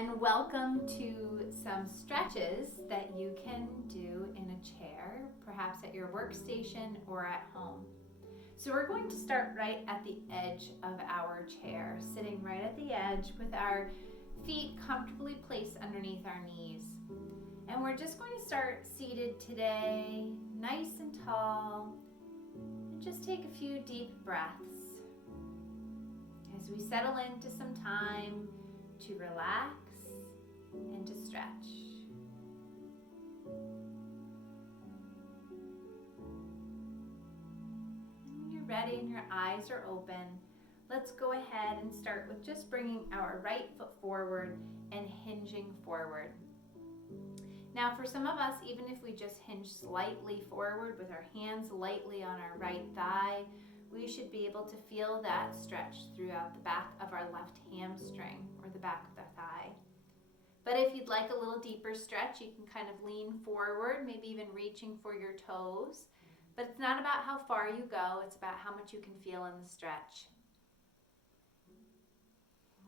and welcome to some stretches that you can do in a chair, perhaps at your workstation or at home. So we're going to start right at the edge of our chair, sitting right at the edge with our feet comfortably placed underneath our knees. And we're just going to start seated today, nice and tall, and just take a few deep breaths as we settle into some time to relax and to stretch. And when you're ready and your eyes are open, let's go ahead and start with just bringing our right foot forward and hinging forward. Now for some of us, even if we just hinge slightly forward with our hands lightly on our right thigh, we should be able to feel that stretch throughout the back of our left hamstring or the back of the thigh. But if you'd like a little deeper stretch, you can kind of lean forward, maybe even reaching for your toes. But it's not about how far you go, it's about how much you can feel in the stretch.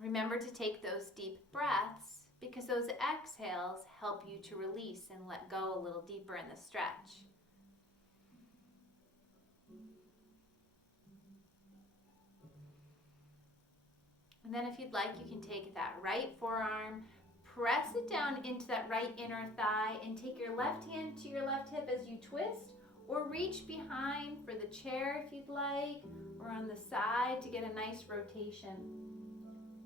Remember to take those deep breaths because those exhales help you to release and let go a little deeper in the stretch. And then if you'd like, you can take that right forearm, press it down into that right inner thigh, and take your left hand to your left hip as you twist, or reach behind for the chair if you'd like, or on the side to get a nice rotation.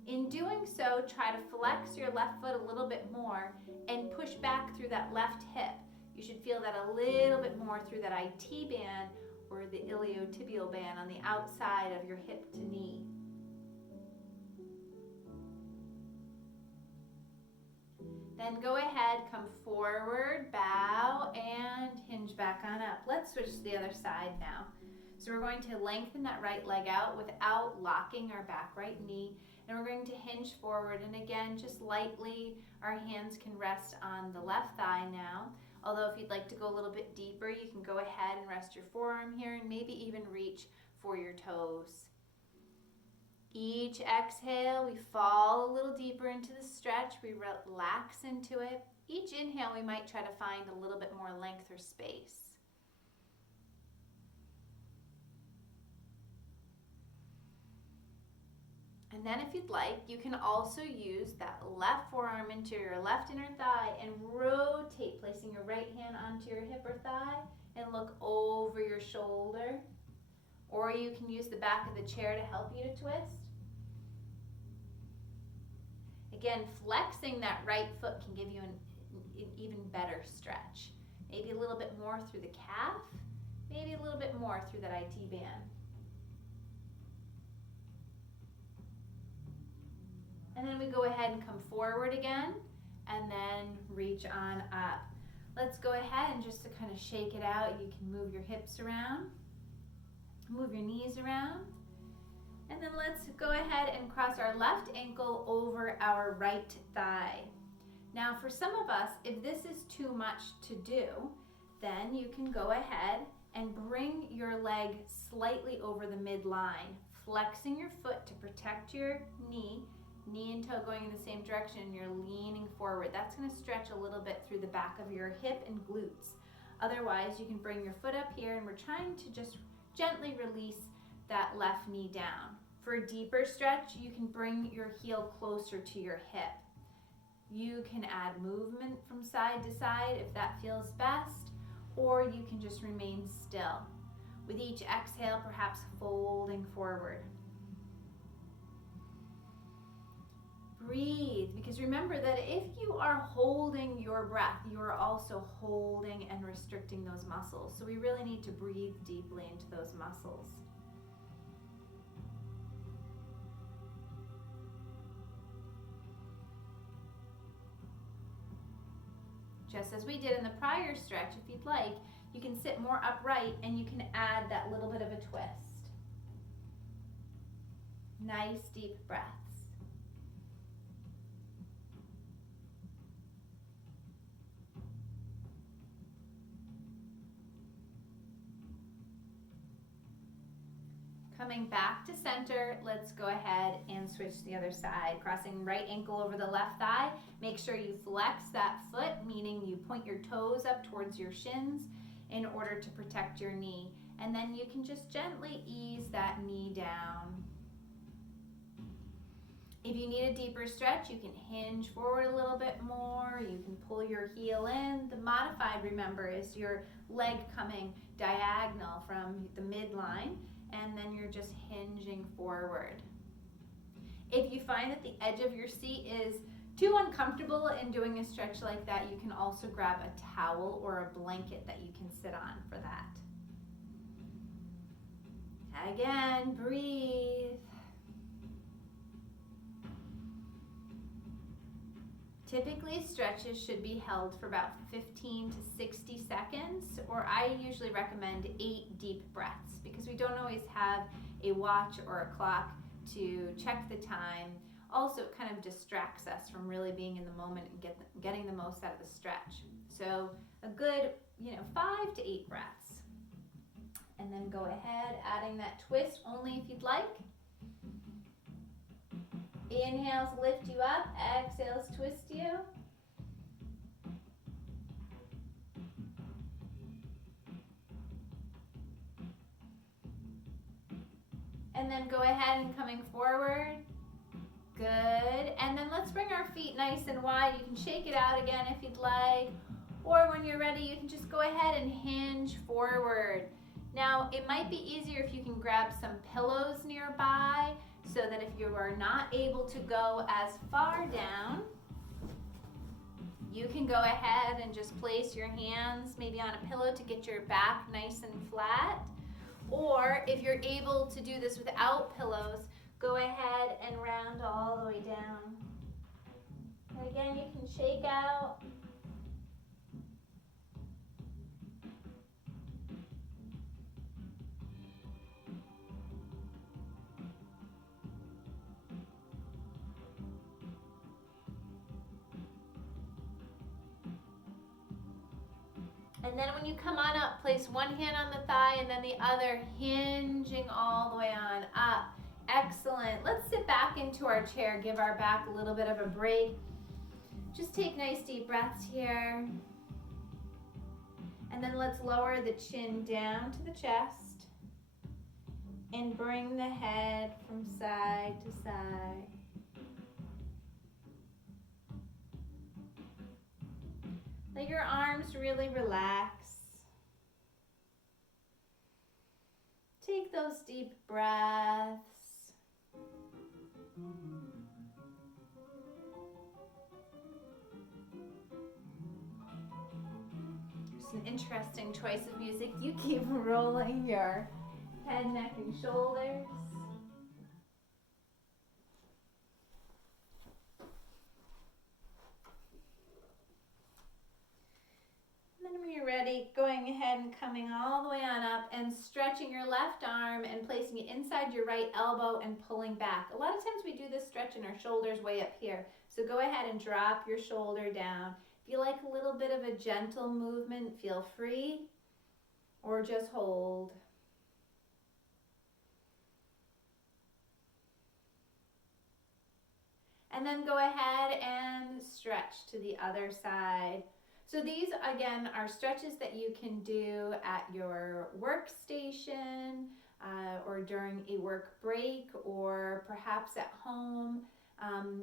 In doing so, try to flex your left foot a little bit more and push back through that left hip. You should feel that a little bit more through that IT band or the iliotibial band on the outside of your hip to knee. Then go ahead, come forward, bow, and hinge back on up. Let's switch to the other side now. So we're going to lengthen that right leg out without locking our back right knee. And we're going to hinge forward. And again, just lightly, our hands can rest on the left thigh now. Although if you'd like to go a little bit deeper, you can go ahead and rest your forearm here and maybe even reach for your toes. Each exhale, we fall a little deeper into the stretch. We relax into it. Each inhale, we might try to find a little bit more length or space. And then if you'd like, you can also use that left forearm into your left inner thigh and rotate, placing your right hand onto your hip or thigh and look over your shoulder. Or you can use the back of the chair to help you to twist. Again, flexing that right foot can give you an even better stretch. Maybe a little bit more through the calf, maybe a little bit more through that IT band. And then we go ahead and come forward again and then reach on up. Let's go ahead and just to kind of shake it out, you can move your hips around, move your knees around. And then let's go ahead and cross our left ankle over our right thigh. Now for some of us, if this is too much to do, then you can go ahead and bring your leg slightly over the midline, flexing your foot to protect your knee and toe going in the same direction, and you're leaning forward. That's going to stretch a little bit through the back of your hip and glutes. Otherwise, you can bring your foot up here, and we're trying to just gently release that left knee down. For a deeper stretch, you can bring your heel closer to your hip. You can add movement from side to side if that feels best, or you can just remain still. With each exhale, perhaps folding forward. Breathe, because remember that if you are holding your breath, you are also holding and restricting those muscles. So we really need to breathe deeply into those muscles. Just as we did in the prior stretch, if you'd like, you can sit more upright and you can add that little bit of a twist. Nice deep breaths. Coming back to center, let's go ahead and switch to the other side. Crossing right ankle over the left thigh. Make sure you flex that foot, meaning you point your toes up towards your shins in order to protect your knee. And then you can just gently ease that knee down. If you need a deeper stretch, you can hinge forward a little bit more. You can pull your heel in. The modified, remember, is your leg coming diagonal from the midline, and then you're just hinging forward. If you find that the edge of your seat is too uncomfortable in doing a stretch like that, you can also grab a towel or a blanket that you can sit on for that. Again, breathe. Typically, stretches should be held for about 15 to 60 seconds, or I usually recommend 8 deep breaths because we don't always have a watch or a clock to check the time. Also, it kind of distracts us from really being in the moment and getting the most out of the stretch. So a good, 5 to 8 breaths. And then go ahead, adding that twist only if you'd like. Inhales lift you up, exhales twist you. And then go ahead and coming forward. Good. And then let's bring our feet nice and wide. You can shake it out again if you'd like. Or when you're ready, you can just go ahead and hinge forward. Now, it might be easier if you can grab some pillows nearby, so that if you are not able to go as far down, you can go ahead and just place your hands maybe on a pillow to get your back nice and flat. Or if you're able to do this without pillows, go ahead and round all the way down. And again, you can shake out. And then when you come on up, place one hand on the thigh and then the other, hinging all the way on up. Excellent. Let's sit back into our chair, give our back a little bit of a break. Just take nice deep breaths here. And then let's lower the chin down to the chest and bring the head from side to side. Let your arms really relax. Take those deep breaths. It's an interesting choice of music. You keep rolling your head, neck, and shoulders. Then when you're ready, going ahead and coming all the way on up and stretching your left arm and placing it inside your right elbow and pulling back. A lot of times we do this stretch in our shoulders way up here. So go ahead and drop your shoulder down. If you like a little bit of a gentle movement, feel free, or just hold. And then go ahead and stretch to the other side. So these, again, are stretches that you can do at your workstation or during a work break, or perhaps at home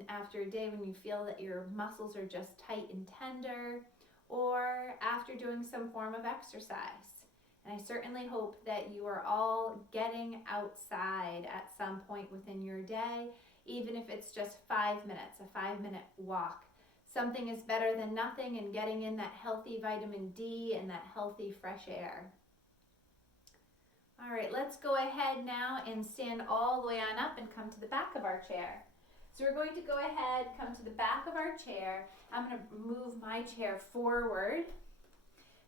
after a day when you feel that your muscles are just tight and tender, or after doing some form of exercise. And I certainly hope that you are all getting outside at some point within your day, even if it's just 5 minutes, a 5-minute walk. Something is better than nothing, and getting in that healthy vitamin D and that healthy fresh air. All right, let's go ahead now and stand all the way on up and come to the back of our chair. So we're going to go ahead, come to the back of our chair. I'm going to move my chair forward,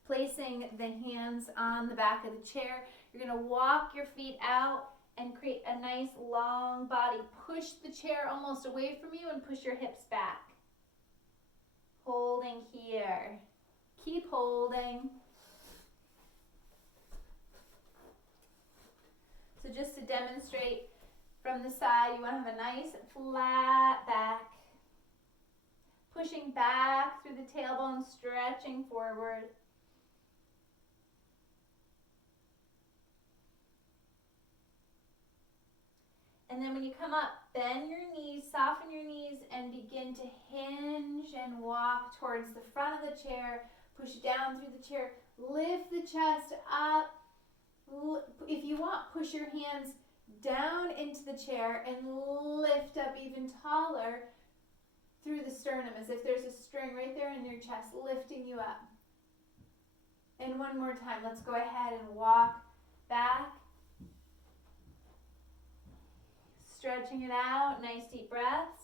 placing the hands on the back of the chair. You're going to walk your feet out and create a nice long body. Push the chair almost away from you and push your hips back. Holding here. Keep holding. So just to demonstrate from the side, you want to have a nice flat back. Pushing back through the tailbone, stretching forward. And then when you come up, bend your knees, soften your knees, and begin to hinge and walk towards the front of the chair. Push down through the chair. Lift the chest up. If you want, push your hands down into the chair and lift up even taller through the sternum, as if there's a string right there in your chest lifting you up. And one more time, let's go ahead and walk back. Stretching it out, nice deep breaths.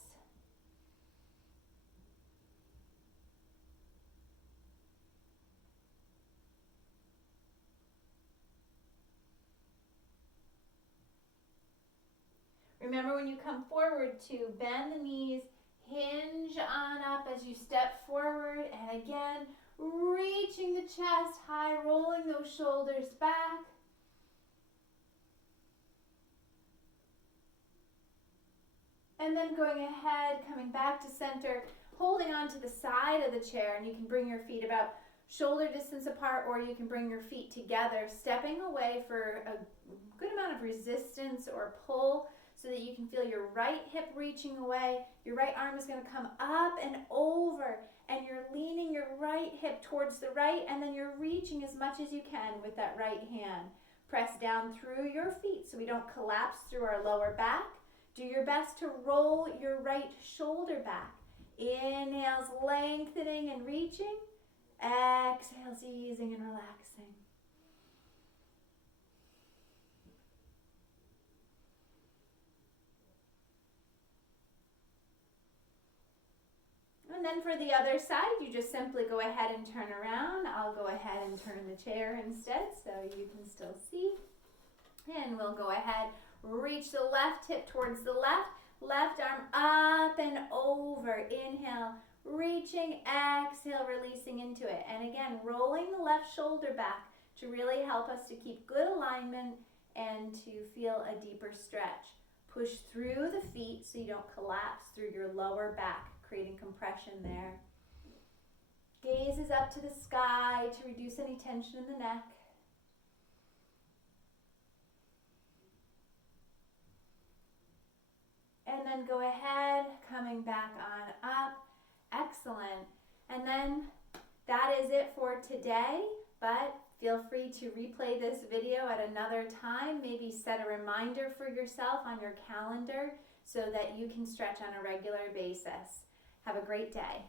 Remember, when you come forward, to bend the knees, hinge on up as you step forward, and again, reaching the chest high, rolling those shoulders back. And then going ahead, coming back to center, holding on to the side of the chair, and you can bring your feet about shoulder distance apart, or you can bring your feet together, stepping away for a good amount of resistance or pull, so that you can feel your right hip reaching away. Your right arm is going to come up and over, and you're leaning your right hip towards the right, and then you're reaching as much as you can with that right hand. Press down through your feet so we don't collapse through our lower back. Do your best to roll your right shoulder back. Inhales, lengthening and reaching. Exhales, easing and relaxing. And then for the other side, you just simply go ahead and turn around. I'll go ahead and turn the chair instead so you can still see. And we'll go ahead, reach the left hip towards the left arm up and over. Inhale, reaching, exhale, releasing into it. And again, rolling the left shoulder back to really help us to keep good alignment and to feel a deeper stretch. Push through the feet so you don't collapse through your lower back, creating compression there. Gaze is up to the sky to reduce any tension in the neck. And then go ahead, coming back on up. Excellent. And then that is it for today, but feel free to replay this video at another time. Maybe set a reminder for yourself on your calendar so that you can stretch on a regular basis. Have a great day.